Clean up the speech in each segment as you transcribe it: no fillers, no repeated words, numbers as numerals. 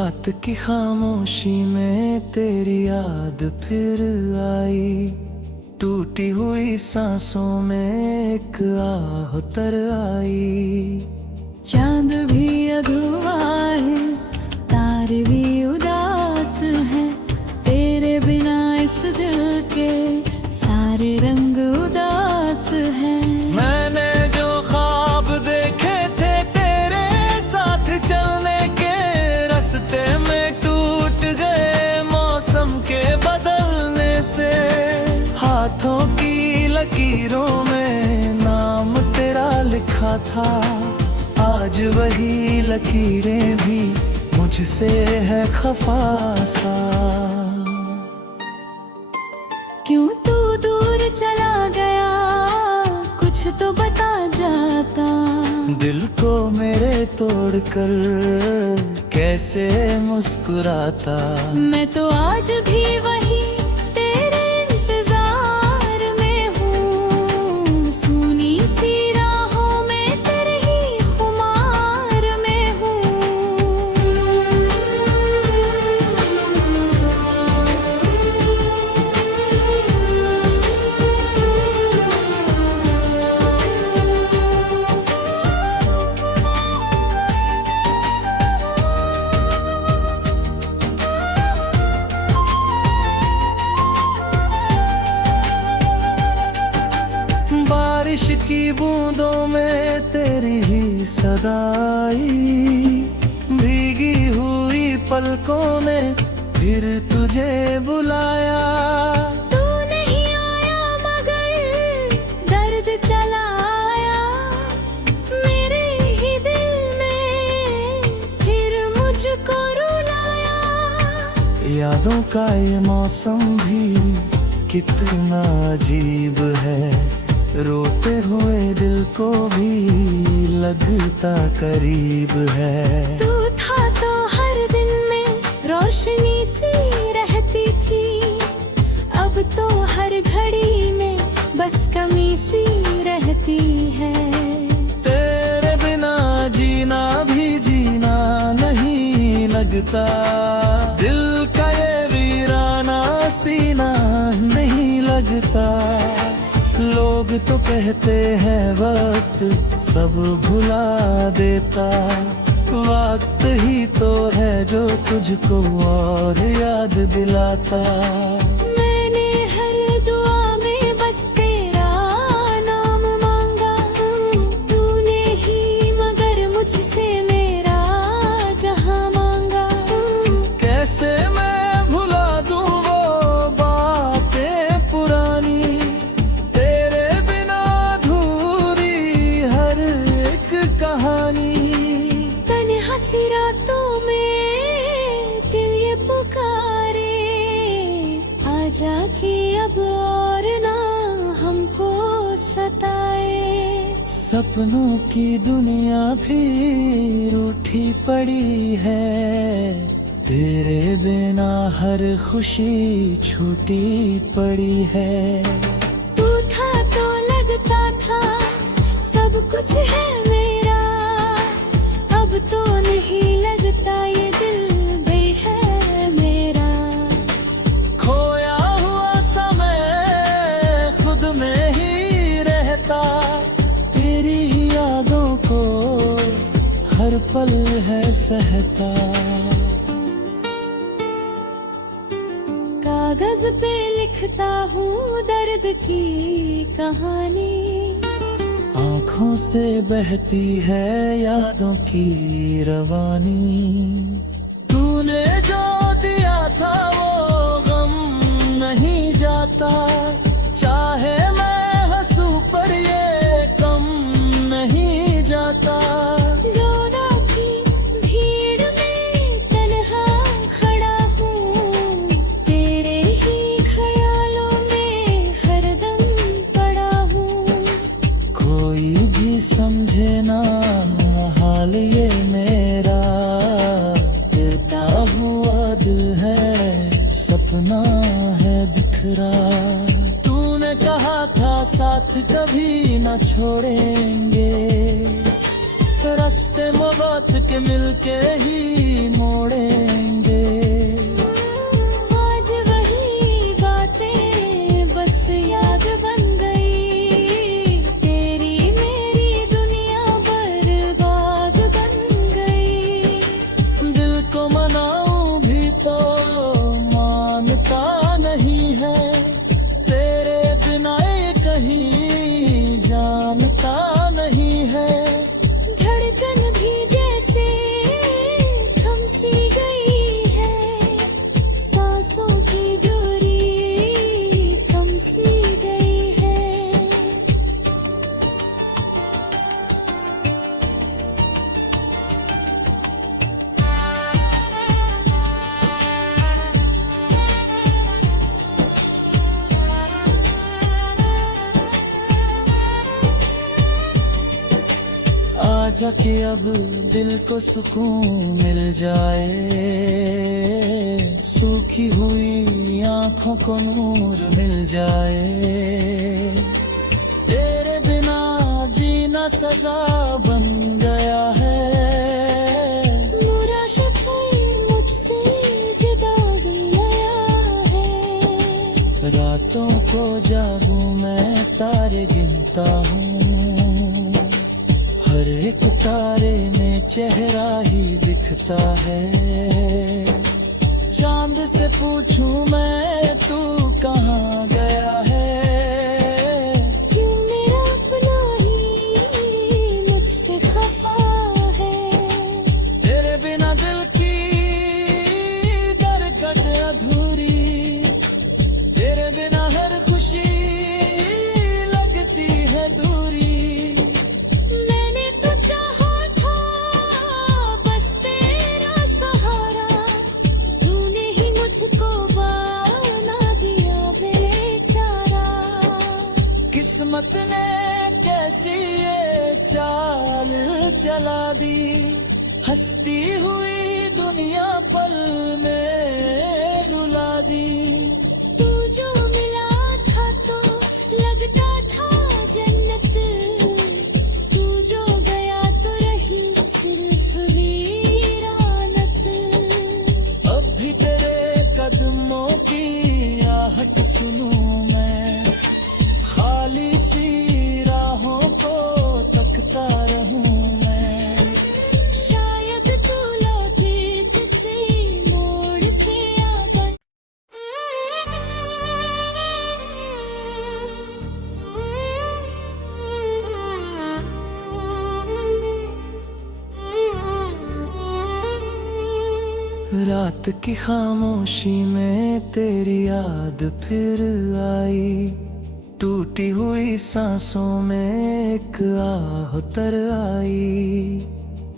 रात की खामोशी में तेरी याद फिर आई, टूटी हुई सांसों में एक आह उतर आई। चांद भी अधूरा है, तारे भी उदास है, तेरे बिना इस दिल के सारे रंग उदास है। मैंने जो ख्वाब देखे थे तेरे साथ चलने के, रास्ते में टूट गए मौसम के बदलने से। हाथों की लकीरों में नाम तेरा लिखा था, आज वही लकीरें भी मुझसे है खफा सा। क्यों तू दूर चला गया, कुछ तो बता जाता। दिल को मेरे तोड़कर कैसे मुस्कुराता। मैं तो आज भी वही तेरे इंतजार में हूँ, सुनी सी राहों में तेरे ही खुमार में हूँ। बारिश की बूंदों में तेरी ही सदाई, भीगी हुई पलकों ने फिर तुझे बुलाया। तू नहीं आया मगर दर्द चलाया, मेरे ही दिल ने फिर मुझको रुलाया। यादों का ये मौसम भी कितना अजीब है, रोते हुए दिल को भी लगता करीब है। तू था तो हर दिन में रोशनी सी रहती थी, अब तो हर घड़ी में बस कमी सी रहती है। तेरे बिना जीना भी जीना नहीं लगता, दिल का ये वीराना सीना नहीं लगता। लोग तो कहते हैं वक्त सब भुला देता, वक्त ही तो है जो तुझको और याद दिलाता। मैंने हर दुआ में बस तेरा नाम मांगा, तूने ही मगर मुझसे मेरा जहां मांगा। कैसे मैं भुला दूं वो बातें पुरानी, तेरे बिना अधूरी हर एक कहानी। तन्हा सी रातों में दिल ये पुकारे, आजा कि अब और ना हमको सताए। सपनों की दुनिया भी रूठी पड़ी है, तेरे बिना हर खुशी छूटी पड़ी है। तू था तो लगता था सब कुछ है मेरा, अब तो नहीं लगता ये दिल भी है मेरा। खोया हुआ समय खुद में ही रहता, तेरी यादों को हर पल है सहता। कागज पे लिखता हूँ दर्द की कहानी, आँखों से बहती है यादों की रवानी। तूने जो दिया था वो गम नहीं जाता, चाहे मैं हंसूं पर ये कम नहीं जाता। रोना की भीड़ में तन्हा खड़ा हूँ, तेरे ही ख्यालों में हरदम पड़ा हूँ। कोई भी समझे ना हाल ये मेरा, गिरता हुआ दिल है सपना है बिखरा। तूने कहा था साथ कभी न छोड़ेंगे, रास्ते मोहब्बत के मिलके ही मोड़ेंगे। आज वही बातें बस याद बन गई, तेरी मेरी दुनिया बर्बाद बन गई। दिल को मनाऊं भी तो मानता नहीं है, तेरे बिना ये कहीं जानता नहीं है। धड़कन भी जैसे थम सी गई है, सांसों की दूरी कम सी गई है। आजा कि अब दिल को सुकून मिल जाए, सूखी हुई आंखों को नूर मिल जाए। तेरे बिना जीना सजा बन गया है, मेरा सफर मुझसे जुदा हो गया है। रातों को जागूं मैं तारे गिनता हूँ, हर एक तारे में चेहरा ही दिखता है। चांद से पूछूं मैं तू कहाँ गया है, क्यों मेरा अपना ही मुझसे खफा है। तेरे बिना दिल की धड़कन अधूरी, तेरे बिना हर खुशी लगती है दूरी। मैंने तो चाहा था बस तेरा सहारा, तूने ही मुझको बना दिया बेचारा। किस्मत ने कैसी ये चाल चला दी, हंसती हुई दुनिया पल में रुला दी। तू जो मिला था तो लगता था जन्नत, तू जो गया तो रही सिर्फ वीरानत। अब भी तेरे कदमों की आहट सुनूं मैं, खाली सी राहों को तकता रहूं मैं। शायद तू लौटे किसी मोड़ से आकर। रात की खामोशी में तेरी याद फिर आई, टूटी हुई सांसों में एक आह उतर आई।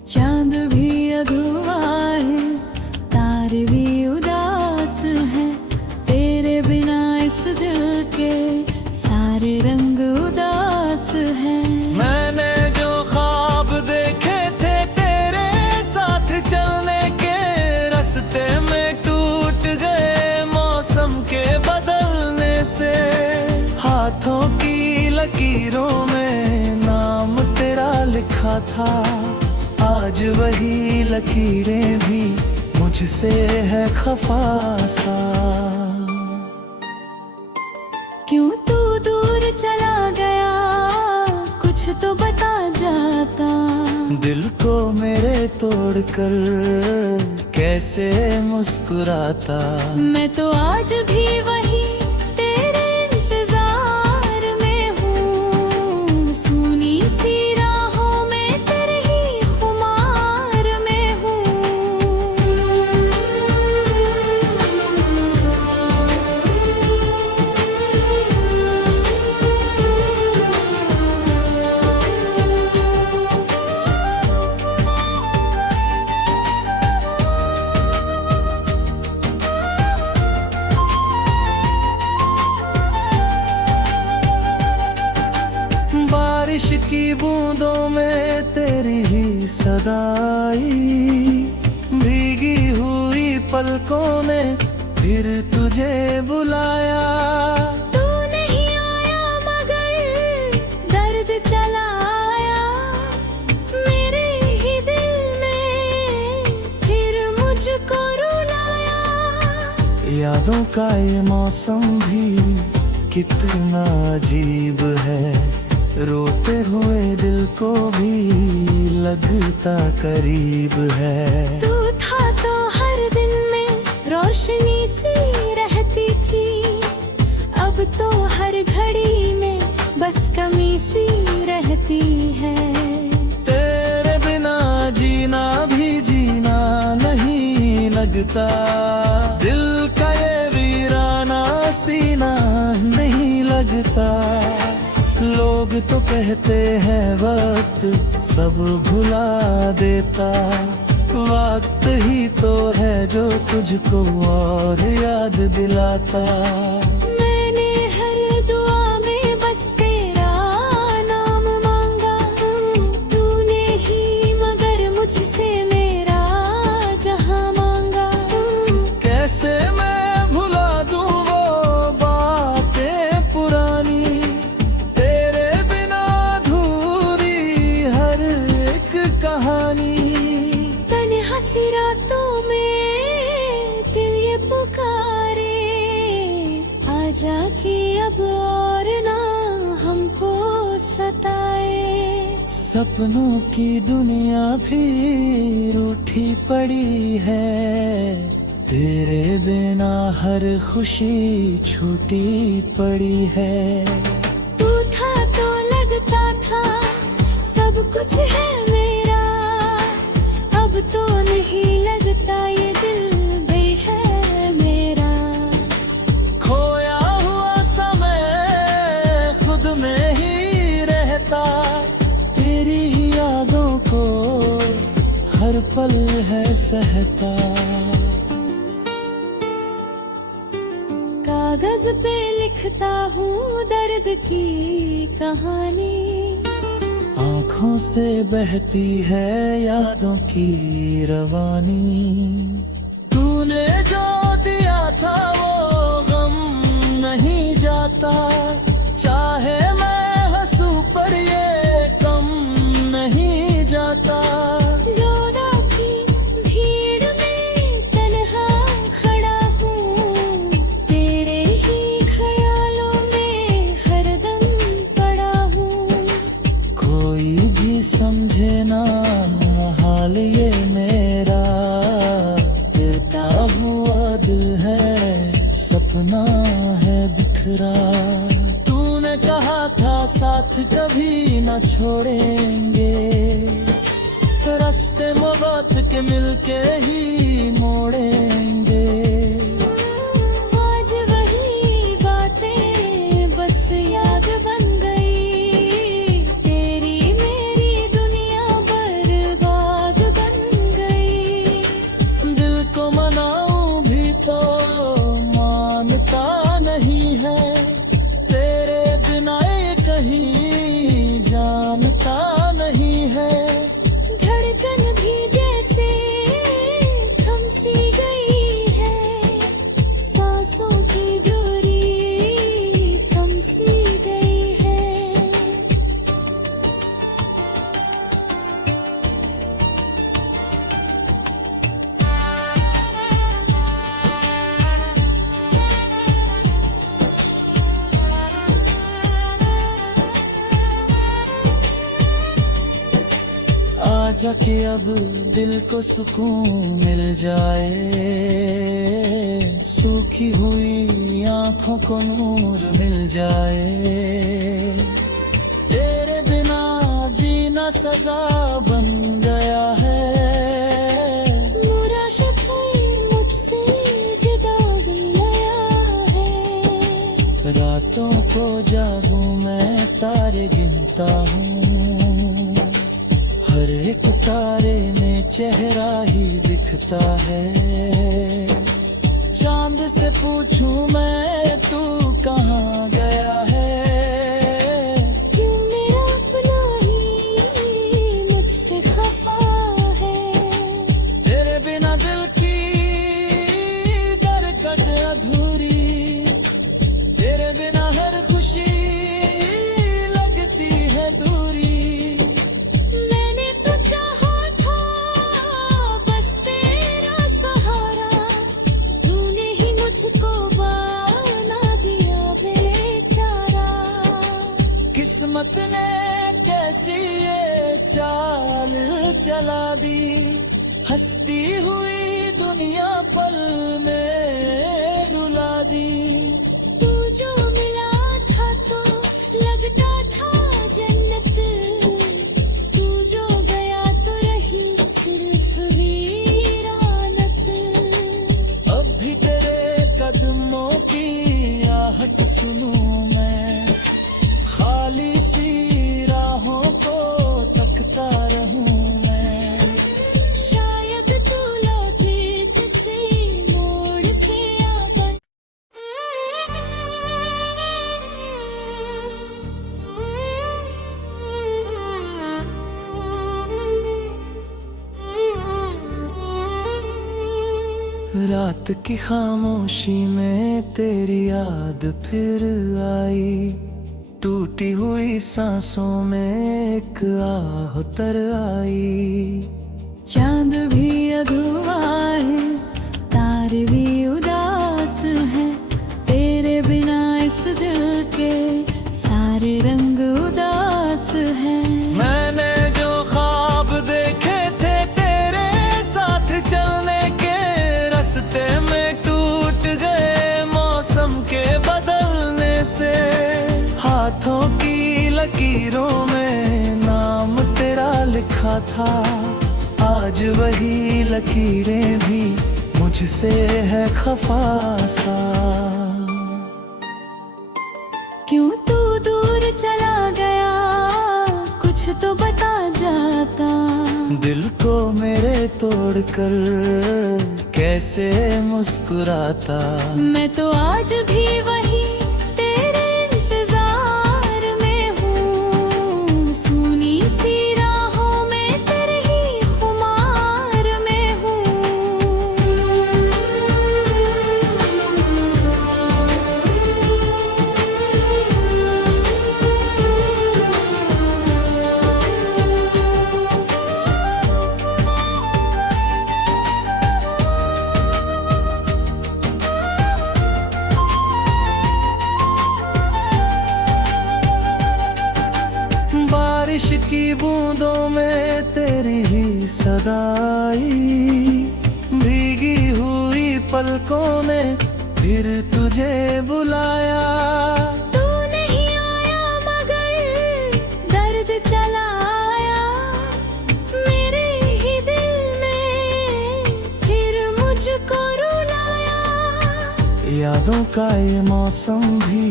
चांद भी अधूरा है, तारे भी उदास है, तेरे बिना इस दिल के सारे रंग उदास है। मैंने जो ख्वाब देखे थे तेरे साथ चलने के, रास्ते में टूट गए मौसम के बदलने से। हाथों की लकीरों में नाम तेरा लिखा था, आज वही लकीरें भी मुझसे है खफा सा। क्यों तू दूर चला गया, कुछ तो बता जाता। दिल को मेरे तोड़कर कैसे मुस्कुराता। मैं तो आज भी वही तेरे इंतजार में हूँ, सुनी सी राहों में तेरे ही खुमार में हूँ। बारिश की बूंदों में तेरी ही सदाई, भीगी हुई पलकों ने फिर तुझे बुलाया। तू नहीं आया मगर दर्द चला आया, मेरे यादों का ये मौसम भी कितना अजीब है, रोते हुए दिल को भी लगता करीब है। तू था तो हर दिन में रोशनी सी रहती थी, अब तो हर घड़ी में बस कमी सी रहती है। तेरे बिना जीना भी जीना नहीं लगता, दिल का ये वीराना सीना नहीं लगता। लोग तो कहते हैं वक्त सब भुला देता, वक्त ही तो है जो तुझको और याद दिलाता। मैंने हर दुआ में बस तेरा नाम मांगा, तूने ही मगर मुझसे मेरा जहां मांगा। कैसे मैं भुला दूं वो बातें पुरानी, तेरे बिना अधूरी हर एक कहानी। तन्हा सी रातों में दिल ये पुकारे, आजा कि अब और ना हमको सताए। सपनों की दुनिया भी रूठी पड़ी है, तेरे बिना हर खुशी छूटी पड़ी है। तू था तो लगता था सब कुछ है मेरा, अब तो नहीं लगता ये दिल भी है मेरा। खोया हुआ समय खुद में ही रहता, तेरी यादों को हर पल है सहता। कागज पे लिखता हूँ दर्द की कहानी, आँखों से बहती है यादों की रवानी। तूने जो दिया था वो गम नहीं जाता, चाहे मैं हंसूं पर ये कम नहीं जाता। रोना की भीड़ में तन्हा खड़ा हूँ, तेरे ही ख्यालों में हरदम पड़ा हूँ। कोई भी समझे ना हाल ये मेरा, गिरता हुआ दिल है सपना है बिखरा। तूने कहा था साथ कभी न छोड़ेंगे, रास्ते मोहब्बत के मिलके ही मोड़ेंगे। आज वही बातें बस याद बन गई, तेरी मेरी दुनिया बर्बाद बन गई। दिल को मनाऊं भी तो मानता नहीं है, तेरे बिना ये कहीं जानता नहीं है। धड़कन भी जैसे थम सी गई है, सांसों की डोरी थम सी गई है। आजा कि अब दिल को सुकून मिल जाए, सूखी हुई आंखों को नूर मिल जाए। तेरे बिना जीना सजा बन गया है, मेरा शफर मुझसे जुदा हो गया है। रातों को जागूं मैं तारे गिनता हूँ, हर एक तारे में चेहरा ही दिखता है। चांद से पूछूं मैं तू कहाँ गया है, क्यों मेरा अपना ही मुझसे खफा है। तेरे बिना दिल की धड़कन अधूरी, तेरे बिना हर खुशी लगती है दूरी। मैंने तो चाहा था बस तेरा सहारा, तूने ही मुझ मुझको बना दिया बेचारा। किस्मत ने कैसी ये चाल चला दी, हंसती हुई दुनिया पल में रुला दी। तू जो मिला था तो लगता था जन्नत, तू जो गया तो रही सिर्फ वीरानत। अब भी तेरे कदमों की आहट सुनूं मैं, खाली सी राहों को तकता रहूं मैं। शायद तू लौटे किसी मोड़ से आकर। रात की खामोशी में तेरी याद फिर आई, टूटी हुई सांसों में एक आह उतर आई। चांद भी अधूरा है, तारे भी उदास है, तेरे बिना इस दिल के सारे रंग उदास है। मैंने जो ख्वाब देखे थे तेरे साथ चलने के, रास्ते में टूट गए मौसम के बदलने से। हाथों की लकीरों में नाम तेरा लिखा था, आज वही लकीरें भी मुझसे है खफा सा। क्यों तू दूर चला गया, कुछ तो बता जाता। दिल को मेरे तोड़कर कैसे मुस्कुराता। मैं तो आज भी वही तेरे इंतजार में हूँ, सुनी सी राहों में तेरे ही खुमार में हूँ। बारिश की बूंदों में तेरी ही सदाई, भीगी हुई पलकों ने फिर तुझे बुलाया। तू नहीं आया मगर दर्द चलाया, मेरे ही दिल ने फिर मुझको रुलाया। यादों का ये मौसम भी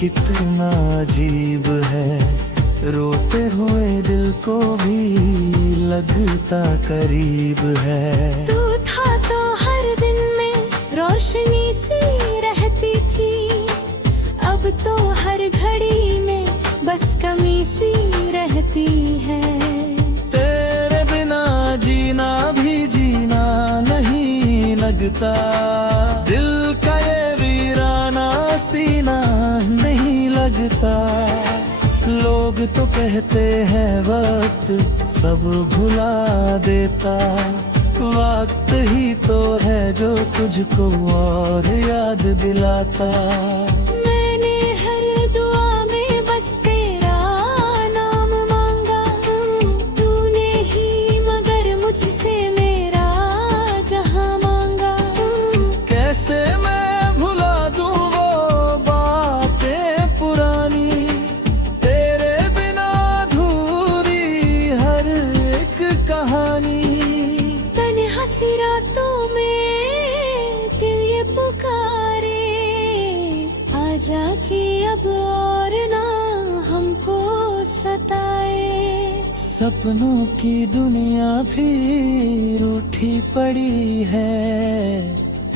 कितना अजीब है, रोते हुए दिल को भी लगता करीब है। तू था तो हर दिन में रोशनी सी रहती थी, अब तो हर घड़ी में बस कमी सी रहती है। तेरे बिना जीना भी जीना नहीं लगता, दिल का ये वीराना सीना नहीं लगता। लोग तो कहते हैं वक्त सब भुला देता, वक्त ही तो है जो तुझको और याद दिलाता। मैंने हर दुआ में बस तेरा नाम मांगा, तूने ही मगर मुझसे मेरा जहां मांगा। कैसे मैं भुला दूं वो बातें पुरानी, तेरे बिना अधूरी हर एक कहानी। तन्हा सी रातों में दिल ये पुकारे, आजा कि अब और ना हमको सताए। सपनों की दुनिया भी रूठी पड़ी है,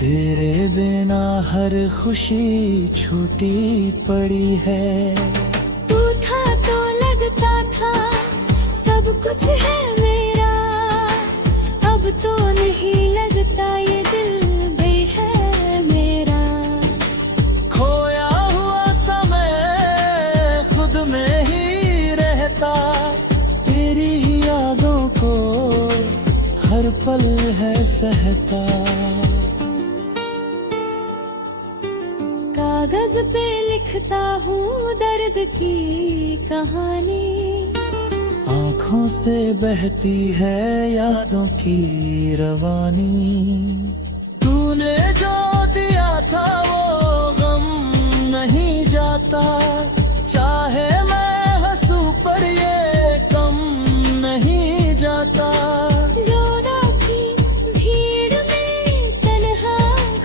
तेरे बिना हर खुशी छूटी पड़ी है। तू था तो लगता था सब कुछ है मेरा, अब तो नहीं लगता ये दिल भी है मेरा। खोया हुआ समय खुद में ही रहता, तेरी ही यादों को हर पल है सहता। कागज पे लिखता हूँ दर्द की कहानी। आँखों से बहती है यादों की रवानी। तूने जो दिया था वो गम नहीं जाता, चाहे मैं हंसूं पर ये कम नहीं जाता। रोना की भीड़ में तन्हा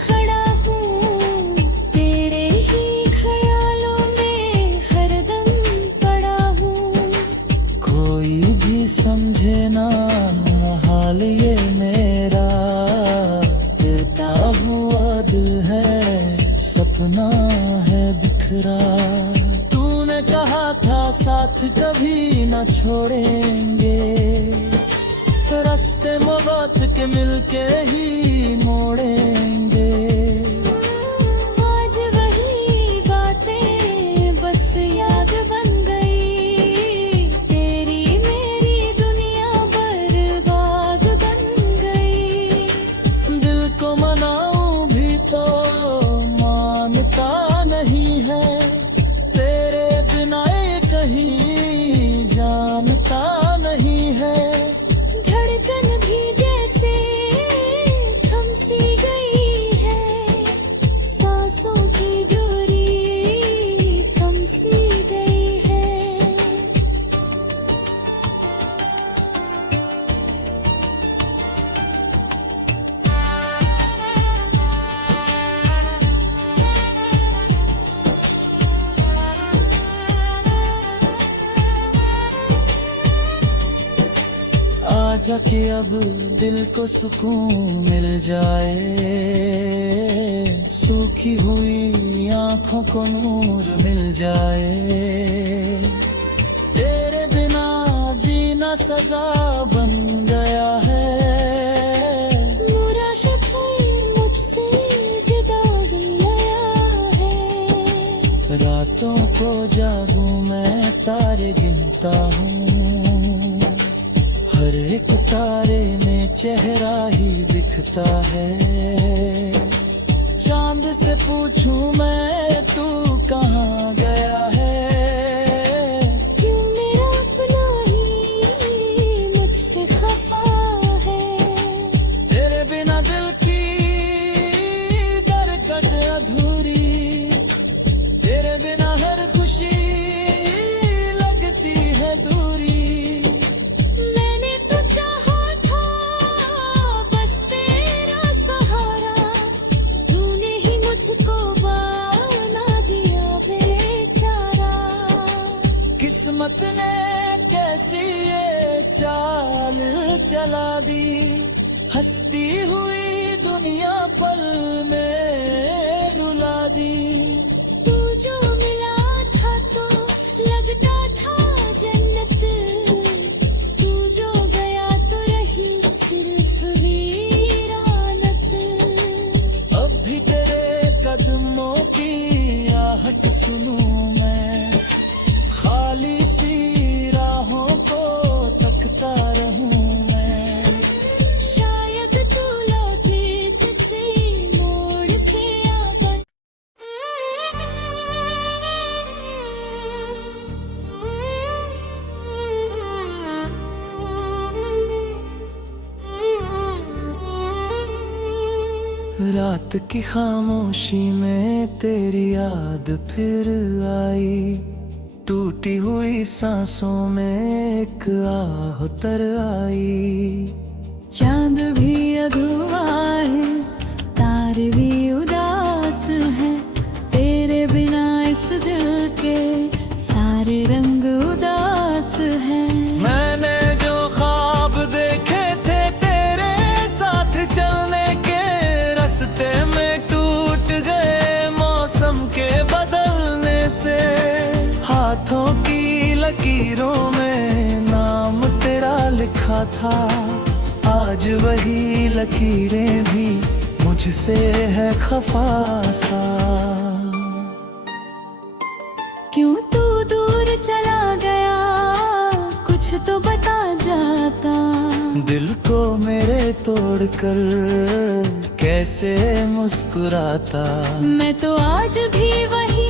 खड़ा हूँ, तेरे ही ख्यालों में हरदम पड़ा हूँ। कोई भी समझे ना हाल ये मेरा, गिरता हुआ दिल है, सपना है बिखरा। तूने कहा था साथ कभी न छोड़ेंगे, रास्ते मोहब्बत के मिलके ही मोड़ेंगे। आज वही बातें बस याद बन गई, तेरी मेरी दुनिया बर्बाद बन गई। दिल को मनाऊं भी तो मानता नहीं है, तेरे बिना ये कहीं जानता नहीं है। धड़कन भी जैसे थम सी गई है, सांसों की डोरी थम सी गई है। आजा कि अब दिल को सुकून मिल जाए, सूखी हुई आंखों को नूर मिल जाए। तेरे बिना जीना सजा बन गया है, मेरा सफर मुझसे जुदा हो गया है। रातों को जागूं मैं तारे गिनता हूँ, हर एक तारे में चेहरा ही दिखता है। चांद से पूछूं मैं तू कहाँ गया है, क्यों मेरा अपना ही मुझसे खफा है। तेरे बिना दिल की धड़कन अधूरी, तेरे बिना हर खुशी लगती है दूरी। मैंने तो चाहा था बस तेरा सहारा, तूने ही मुझको बना दिया बेचारा। किस्मत ने कैसी ये चाल चला दी, हंसती हुई दुनिया पल में रुला दी। तू जो मिला था तो लगता था जन्नत, तू जो गया तो रही सिर्फ वीरानत। अब भी तेरे कदमों की आहट सुनूं मैं, खाली सी राहों को तकता रहूं मैं। शायद तू लौटे किसी मोड़ से आकर। रात की खामोशी में तेरी याद फिर आई, टूटी हुई सांसों में एक आह उतर आई। चांद भी अधूरा है, तारे भी उदास है, तेरे बिना इस दिल के सारे रंग उदास है। मैंने जो ख्वाब देखे थे तेरे साथ चलने के, रास्ते में टूट गए मौसम के बदलने से। हाथों की लकीरों में नाम तेरा लिखा था, आज वही लकीरें भी मुझसे है खफा सा। क्यों तू दूर चला गया, कुछ तो बता जाता। दिल को मेरे तोड़कर कैसे मुस्कुराता जाता। मैं तो आज भी वही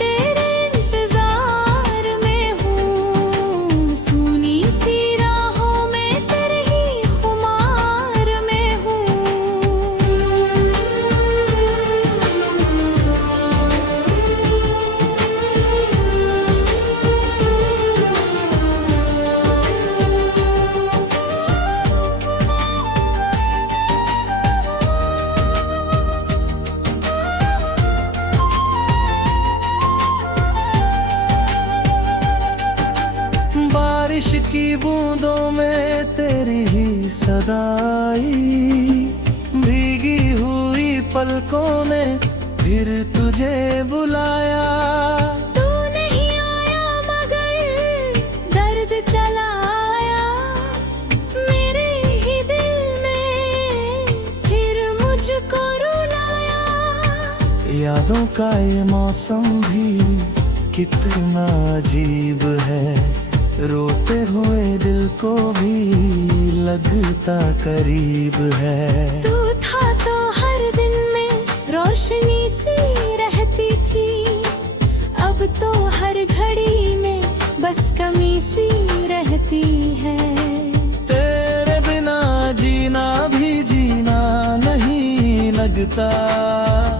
तेरे इंतजार में हूँ, सुनी सी राहों में तेरे ही खुमार में हूँ। बारिश की बूंदों में तेरी ही सदाई, भीगी हुई पलकों ने फिर तुझे बुलाया। तू नहीं आया मगर दर्द चलाया मेरे ही दिल में, फिर मुझको रुलाया। यादों का ये मौसम भी कितना अजीब है, रोते हुए दिल को भी लगता करीब है। तू था तो हर दिन में रोशनी सी रहती थी, अब तो हर घड़ी में बस कमी सी रहती है। तेरे बिना जीना भी जीना नहीं लगता,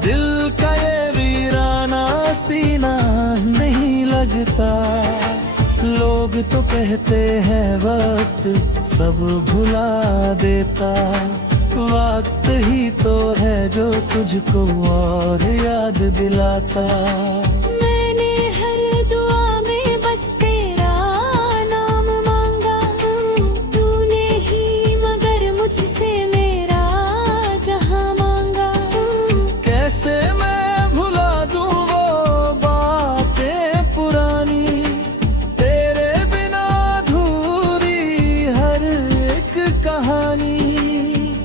दिल का ये वीराना सीना नहीं लगता। लोग तो कहते हैं वक्त सब भुला देता, वक्त ही तो है जो तुझको और याद दिलाता। मैंने हर दुआ में बस तेरा नाम मांगा, तूने ही मगर मुझसे मेरा जहां मांगा। कैसे मैं भुला दूं वो बातें पुरानी, तेरे बिना अधूरी हर एक कहानी।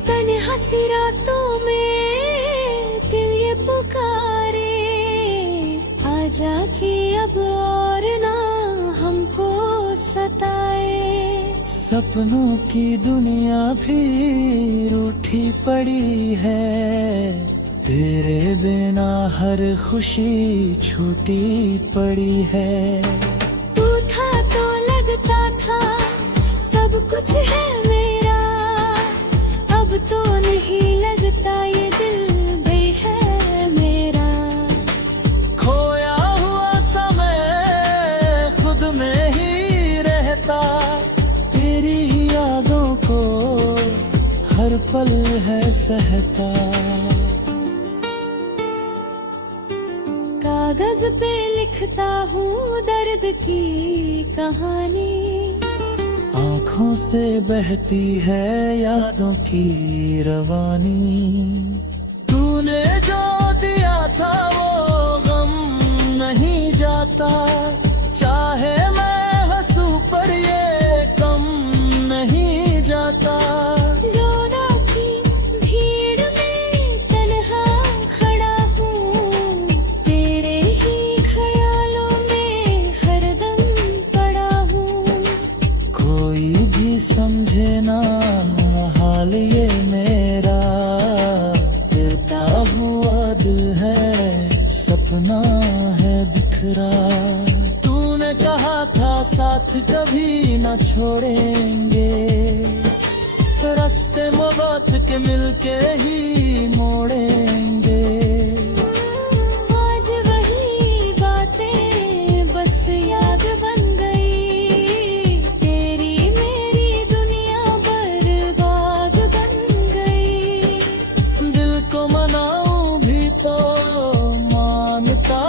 तन्हा सी रातों में दिल ये पुकारे, आजा के अब और ना हमको सताए। सपनों की दुनिया भी रूठी पड़ी है, तेरे बिना हर खुशी छूटी पड़ी है। तू था तो लगता था सब कुछ है मेरा, अब तो नहीं लगता ये दिल भी है मेरा। खोया हुआ समय खुद में ही रहता, तेरी यादों को हर पल है सहता। कागज पे लिखता हूँ दर्द की कहानी, आँखों से बहती है यादों की रवानी। तूने जो दिया था वो गम नहीं जाता, चाहे मैं हंसूं पर ये कम नहीं जाता। रोना की भीड़ में तन्हा खड़ा हूँ, तेरे ही ख्यालों में हरदम पड़ा हूँ। कोई भी समझे ना हाल ये मेरा, गिरता हुआ दिल है सपना है बिखरा। तूने कहा था साथ कभी न छोड़ेंगे, रास्ते मोहब्बत के मिलके ही मोड़ेंगे। आज वही बातें बस याद बन गई, तेरी मेरी दुनिया बर्बाद बन गई। दिल को मनाऊं भी तो मानता